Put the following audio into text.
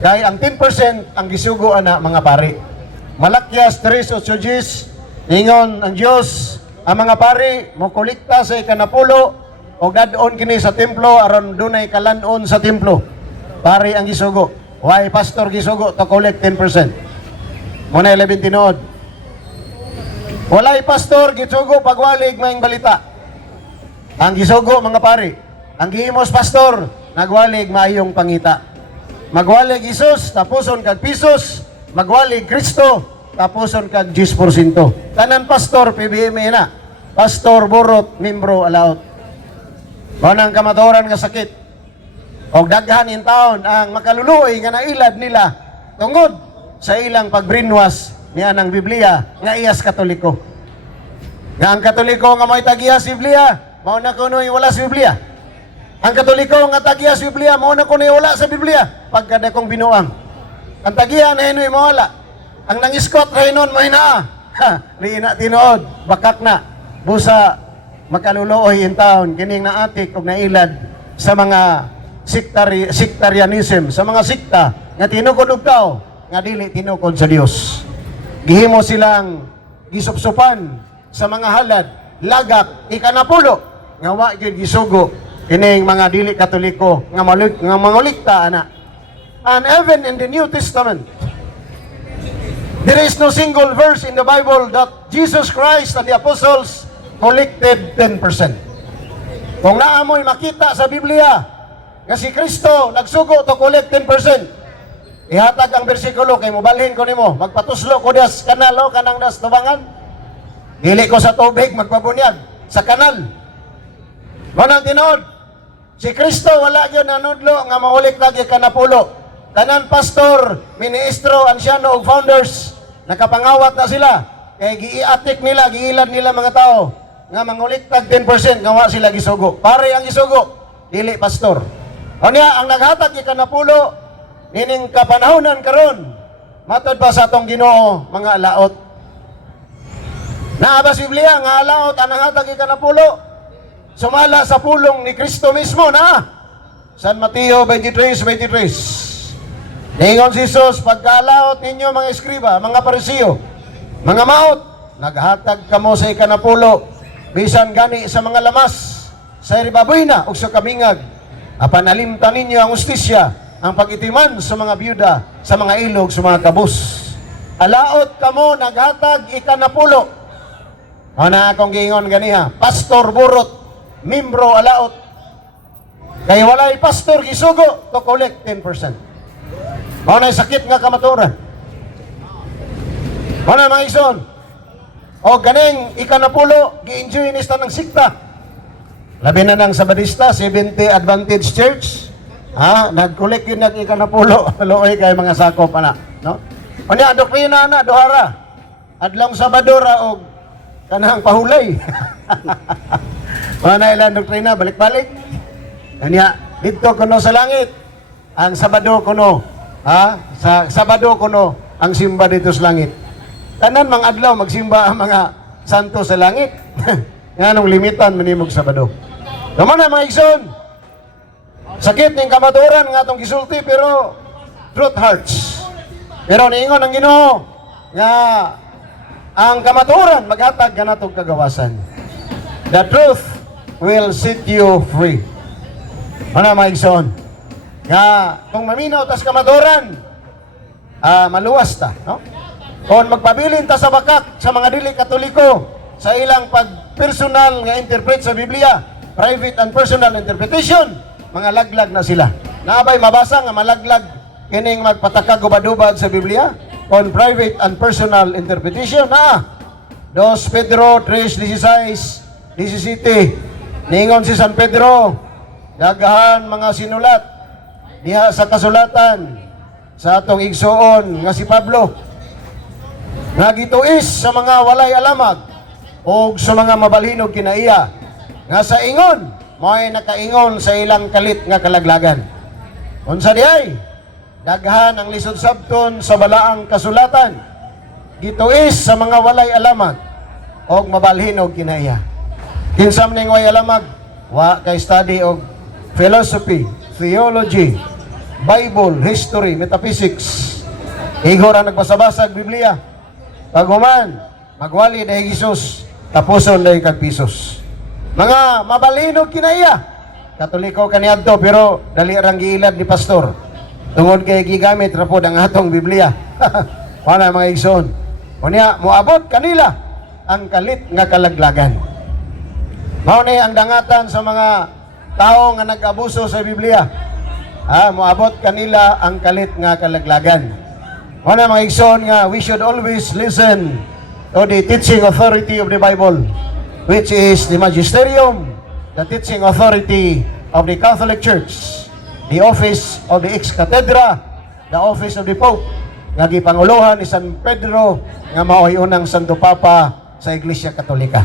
Kaya ang 10% ang gisugo ana mga pari. Malakyas 3:8 ingon ang Dios ang mga pari mo kolekta sa ikanapulo o dadon kini sa templo aron dunay kalanon sa templo. Pari ang gisugo. Why pastor gisugo to collect 10%? Muna 11 tinuod. Walay pastor gisugo pagwalig maing balita. Ang gisugo mga pari, ang gihimos pastor nagwalig maayong pangita. Magwalig Isus, tapuson kag pisos. Magwalig Kristo, tapuson kag 10%. Tanan pastor, PBM na. Pastor, burot, membro, alaot. Manang kamaturan nga sakit. O daghan in taon ang makaluluoy nga nailad nila tungod sa ilang pagbrinwas niya ng Biblia nga iyas Katoliko. Nga ang Katoliko nga may tagiyas Biblia, mao na kuno'y wala sa Biblia. Ang Katoliko nga tagiya sa Biblia, mao na kuno'y wala sa Biblia. Pagkada kong binuang. Ang tagiya na hino'y mawala. Ang nangiskot raynon mo hinaa. Liina tinuod, bakak na. Busa makaluluoy in taon, kining naatik o nailad sa mga sektarianism, sa mga sikta nga tinukod og tao, nga dili tinukod sa Dios. Gihimo silang gisupsupan sa mga halad, lagak, ikanapulo, nga wa gyud gisugo kining mga dili Katoliko nga mangulikta ana. And even in the New Testament, there is no single verse in the Bible that Jesus Christ and the apostles collected 10%. Kung naamoy makita sa Biblia nga si Kristo nagsugo to collect 10%, ihatag ang bersikulo kay mobalhin ko nimo, magpatuslo ko das kanal o kanang das tubangan. Dili ko sa tubig magpabunyag sa kanal. Manang tinuod, si Kristo wala gyud nanudlo nga maulik lagi kanapulo. Tanan pastor, ministro, ansyano ug founders nakapangawat na sila kay giiatik nila, giilad nila mga tao nga manguliktag 10% nga wa sila gisugo. Pare ang gisugo, dili pastor. Unya ang naghatag gi kanapulo nining kapanahonan karon matud pa sa atong Ginoo mga alaot. Naa ba sa Biblia nga alaot ang naghatag gi kanapulo? Sumala sa pulong ni Kristo mismo na San Mateo 23:23. Ningon si Jesus, pagkalaot ninyo mga eskriba, mga parisiyo, mga maot, naghatag kamo sa ikanapulo, bisan gani sa mga lamas, sa ribaboy na o sa kamingag, apanalimtan ninyo ang ustisya, ang pag-itiman sa mga byuda, sa mga ilog, sa mga kabus. Alaot kamo, naghatag ikanapulo. Ana akong giingon ganiha, pastor burot, membro alaot. Kaya walay pastor gisugo to collect 10%. Mao na sakit nga kamaturan. Mao na mga igsoon. O ganing ikanapulo gi-enjoy ni ng sikta. Labi na ng Sabadista, 70 Advantage Church. Nag-collect yun ng ikanapulo. Luoy kay mga sakop ana, no? Unya doktrina na dohara. Adlong Sabadora og kanang pahulay. Mana ilang doktrina balik-balik. Kanya dito kuno sa langit ang Sabado kuno, sa Sabado kuno ang simba dito sa langit. Tanan mga adlaw magsimba ang mga santo sa langit. Nganong limitan manimog Sabado. Naman na mga igsoon. Sakit ning kamaturan nga atong gisulti pero truth hurts. Pero niingon ang Ginoo nga ang kamaturan maghatag kanatong kagawasan. The truth will set you free. Ano mga igsoon? Nga, kung maminaw tas kamaturan, maluwas ta, no? Kung magpabilin ta sa bakak sa mga dili Katoliko, sa ilang pag-personal nga interpret sa Biblia, private and personal interpretation, mga laglag na sila. Naabay mabasa nga malaglag kining magpatakag ubad-ubad sa Biblia, on private and personal interpretation, 2 Pedro 3:16-17. Ningon si San Pedro, dagahan mga sinulat diha sa kasulatan sa atong igsoon nga si Pablo, nga gituis sa mga walay alamag o sa mga mabalhinog kinaiya, nga sa ingon mo'y nakaingon sa ilang kalit nga kalaglagan. Unsa diay? Daghan ang lisod sabton sa balaang kasulatan, gituis sa mga walay alamag o mabalhinog kinaiya. Kinsam ning way alamag, wa kay study og philosophy, theology, Bible, history, metaphysics. Igor ang nagbasa-basag Biblia. Paguman, magwali dahil Jesus, tapuson dahil kagpisos. Mga mabalinog kinaiya. Katoliko kaniadto pero dali rang giilad ni pastor. Tungod kay gigamit ra pod ang atong Biblia. Wala mga igsoon. Unya moabot kanila ang kalit nga kalaglagan. Mao ni ang dangatan sa mga tao nga nag-abuso sa Biblia. Moabot kanila ang kalit nga kalaglagan. Mao na mga igsoon nga we should always listen to the teaching authority of the Bible, which is the magisterium, the teaching authority of the Catholic Church, the office of the ex-cathedra, the office of the Pope, nga gipanguluhan ni San Pedro nga mao'y unang Santo Papa sa Iglesia Katolika.